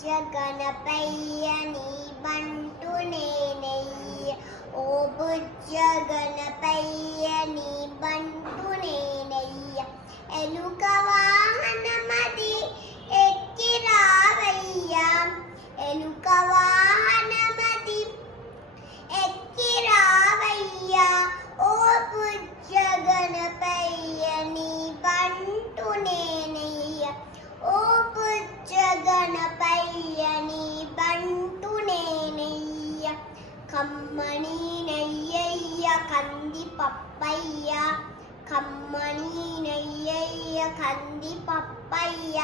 గణపయ్య నీ బంటు నేనయ్య ఓ బుజ్జ గణపయ్య నీ బంటు నేనయ్య ఎలుక వాహనమది ఎక్కి రావయ్యా ఎలుక వాహనమది ఎక్కి రావయ్యా ఓ బుజ్జ గణపయ్య నీ బంటు నేనయ్య ఓ బుజ్జ గణపయ్య నీ బంటు నేనయ్య కమ్మని నెయ్యయ్య కంది పప్పయ్య కమ్మని నెయ్యయ్య కంది పప్పయ్య